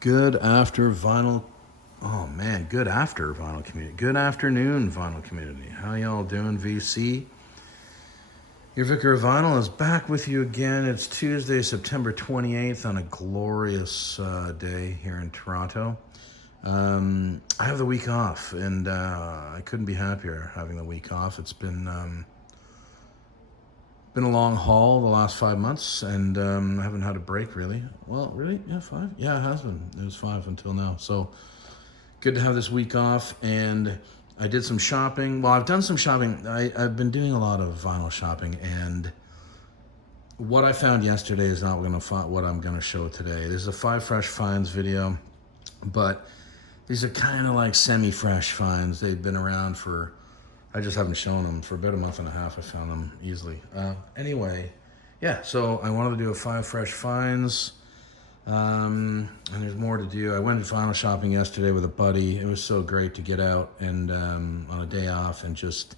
Good after vinyl. Oh man, good after vinyl community. Good afternoon, vinyl community. How y'all doing, VC? Your Vicar of Vinyl is back with you again. It's Tuesday, September 28th, on a glorious day here in Toronto. I have the week off, and I couldn't be happier having the week off. It's been a long haul the last 5 months, and I haven't had a break really. Well, really? Yeah, 5? Yeah, it has been. It was 5 until now. So good to have this week off, and I did some shopping. Well, I've done some shopping. I've been doing a lot of vinyl shopping, and what I found yesterday is not what I'm going to show today. This is a 5 Fresh Finds video, but these are kind of like semi-fresh finds. They've been around for, I just haven't shown them, for about a month and a half. I found them easily. Anyway, yeah, so I wanted to do a 5 Fresh Finds. And there's more to do. I went vinyl shopping yesterday with a buddy. It was so great to get out and on a day off and just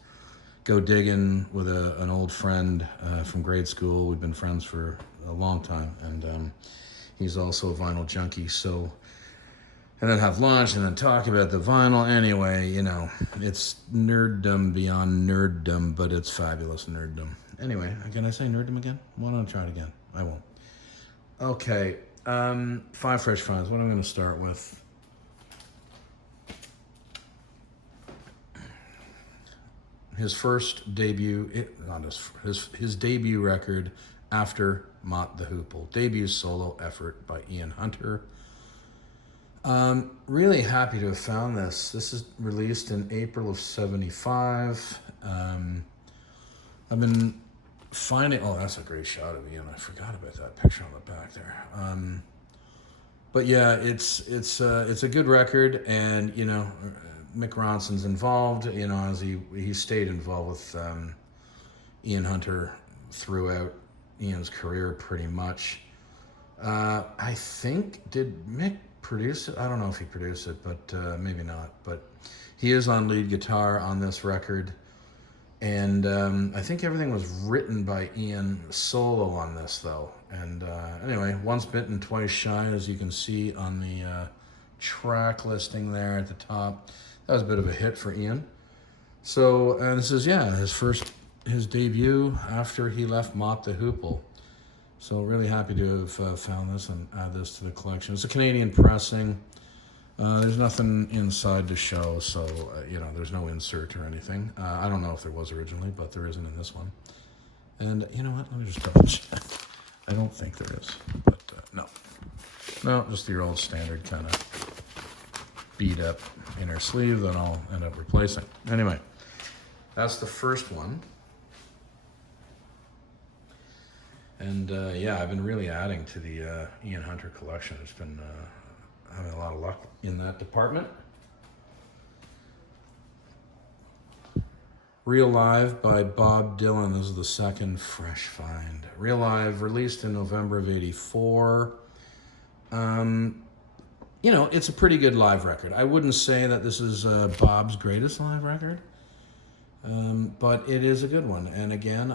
go digging with an old friend from grade school. We've been friends for a long time, and he's also a vinyl junkie. So, and then have lunch and then talk about the vinyl. Anyway, you know, it's nerddom beyond nerddom, but it's fabulous nerddom. Anyway, can I say nerddom again? Why don't I try it again? I won't. Okay. 5 Fresh Finds. What I'm going to start with. His first debut, his debut record after Mott the Hoople. Debut solo effort by Ian Hunter. Really happy to have found this. This is released in April of '75. I've been finding, oh, that's a great shot of Ian. I forgot about that picture on the back there. But yeah, it's a good record, and you know, Mick Ronson's involved. You know, as he stayed involved with Ian Hunter throughout Ian's career, pretty much. I think, did Mick produce it? I don't know if he produced it, but maybe not. But he is on lead guitar on this record. And I think everything was written by Ian solo on this, though. And anyway, Once Bitten, Twice Shy, as you can see on the track listing there at the top. That was a bit of a hit for Ian. So, and this is, yeah, his debut after he left Mott the Hoople. So really happy to have found this and add this to the collection. It's a Canadian pressing. There's nothing inside to show, so you know, there's no insert or anything. I don't know if there was originally, but there isn't in this one. And you know what? Let me just double check. I don't think there is, but no, just your old standard kind of beat up inner sleeve that I'll end up replacing. Anyway, that's the first one. And yeah, I've been really adding to the Ian Hunter collection. It's been having a lot of luck in that department. Real Live by Bob Dylan. This is the second fresh find. Real Live, released in November of '84. You know, it's a pretty good live record. I wouldn't say that this is Bob's greatest live record, but it is a good one. And again,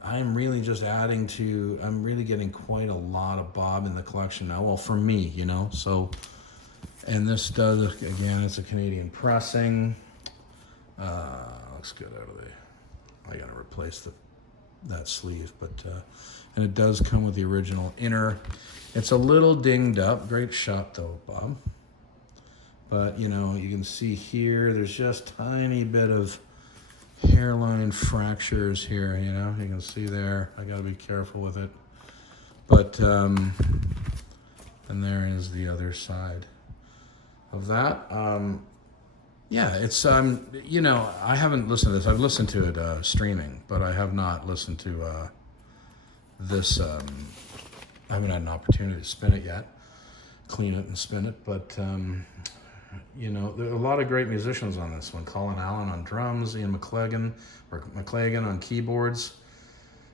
I'm really just adding to, I'm really getting quite a lot of Bob in the collection now. Well, for me, you know, so, and this does, again, it's a Canadian pressing. Looks good out of there. I gotta replace that sleeve, but, and it does come with the original inner. It's a little dinged up. Great shot though, Bob. But, you know, you can see here, there's just tiny bit of hairline fractures here, you know, you can see there. I gotta be careful with it. But and there is the other side of that. Yeah, it's you know, I haven't listened to this. I've listened to it streaming, but I have not listened to this. I haven't had an opportunity to spin it yet, clean it and spin it, but you know, there are a lot of great musicians on this one. Colin Allen on drums, Ian McClagan on keyboards,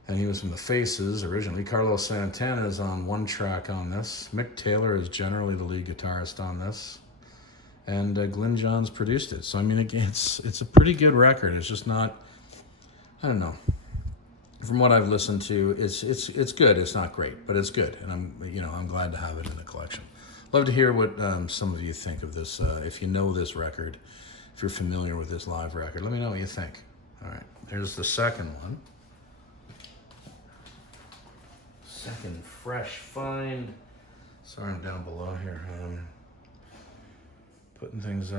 and he was from the Faces originally. Carlos Santana is on one track on this. Mick Taylor is generally the lead guitarist on this, and Glyn Johns produced it. So I mean, it's a pretty good record. It's just not, I don't know. From what I've listened to, it's good. It's not great, but it's good, and I'm glad to have it in the collection. Love to hear what some of you think of this. If you know this record, if you're familiar with this live record, let me know what you think. All right, here's the second one. Second fresh find. Sorry, I'm down below here. Putting things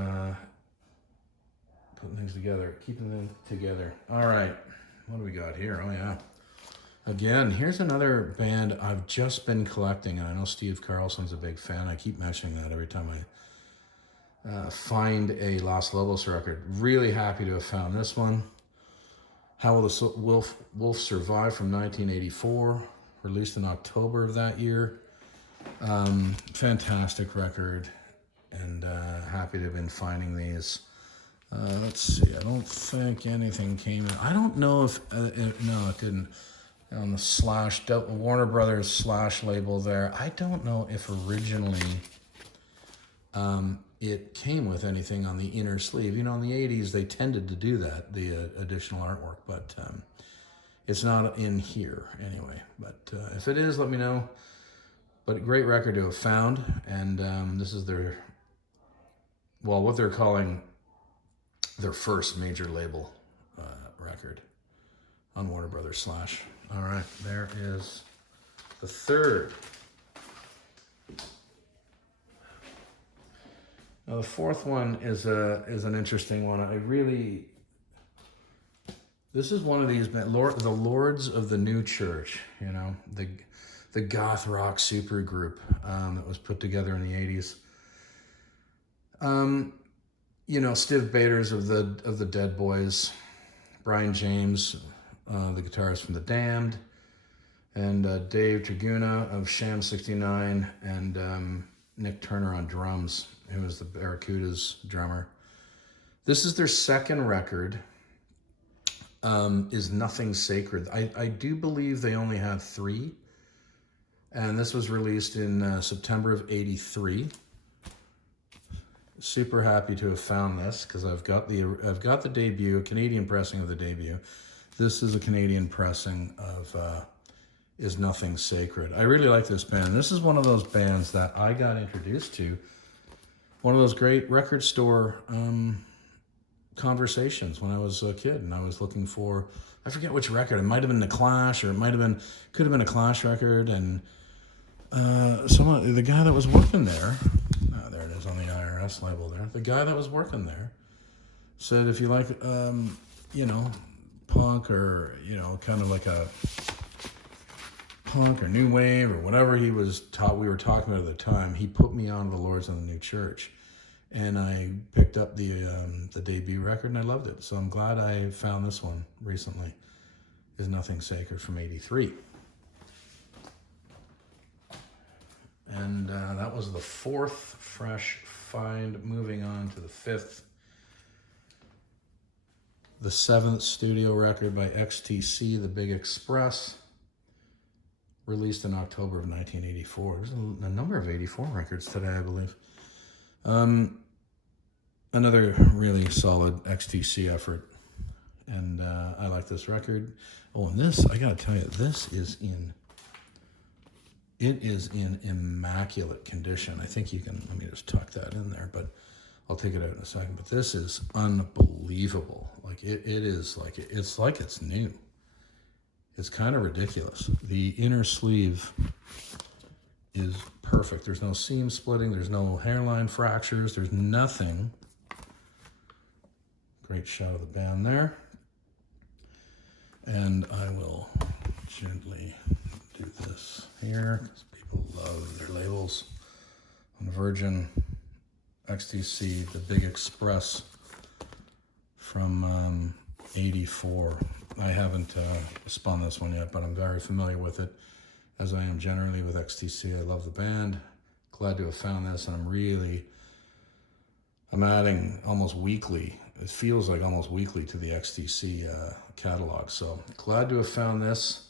together, keeping them together. All right, what do we got here? Oh yeah. Again, here's another band I've just been collecting, and I know Steve Carlson's a big fan. I keep mentioning that every time I find a Los Lobos record. Really happy to have found this one. How Will the Wolf Survive from 1984, released in October of that year. Fantastic record, and happy to have been finding these. Let's see, I don't think anything came in. I don't know if, no, it didn't. On the Warner Brothers / label there, I don't know if originally it came with anything on the inner sleeve. You know, in the 80s, they tended to do that, the additional artwork, but it's not in here anyway. But if it is, let me know. But a great record to have found, and this is their, well, what they're calling their first major label record on Warner Brothers / All right, there is the third. Now the fourth one is an interesting one. This is one of these, the Lords of the New Church, you know, the goth rock super group that was put together in the 80s. You know, Stiv Bators of the Dead Boys, Brian James, the guitarist from The Damned, and Dave Traguna of Sham 69, and Nick Turner on drums, who was the Barracuda's drummer. This is their second record, Is Nothing Sacred. I do believe they only had 3, and this was released in September of '83. Super happy to have found this, because I've got the debut, a Canadian pressing of the debut. This is a Canadian pressing of Is Nothing Sacred. I really like this band. This is one of those bands that I got introduced to. One of those great record store conversations when I was a kid, and I was looking for, I forget which record. It might have been The Clash, or could have been a Clash record, and the guy that was working there, there it is on the IRS label there. The guy that was working there said, if you like, you know, punk, or, you know, kind of like a punk or new wave or whatever we were talking about at the time, he put me on the Lords of the New Church, and I picked up the debut record, and I loved it. So I'm glad I found this one recently. Is Nothing Sacred from '83. And that was the fourth fresh find. Moving on to the fifth. The seventh studio record by XTC, The Big Express, released in October of 1984. There's a number of 84 records today, I believe. Another really solid XTC effort, and I like this record. Oh, and this, I gotta tell you, it is in immaculate condition. I think you can, let me just tuck that in there, but I'll take it out in a second. But this is unbelievable. Like it's like it's new. It's kind of ridiculous. The inner sleeve is perfect. There's no seam splitting. There's no hairline fractures. There's nothing. Great shot of the band there. And I will gently do this here, because people love their labels. On Virgin, XTC, The Big Express from '84. I haven't spun this one yet, but I'm very familiar with it, as I am generally with XTC. I love the band. Glad to have found this, and I'm adding almost weekly. It feels like almost weekly to the XTC catalog. So glad to have found this.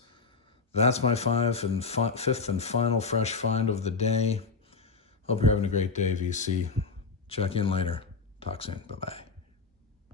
That's my fifth and final fresh find of the day. Hope you're having a great day, VC. Check in later. Talk soon. Bye-bye.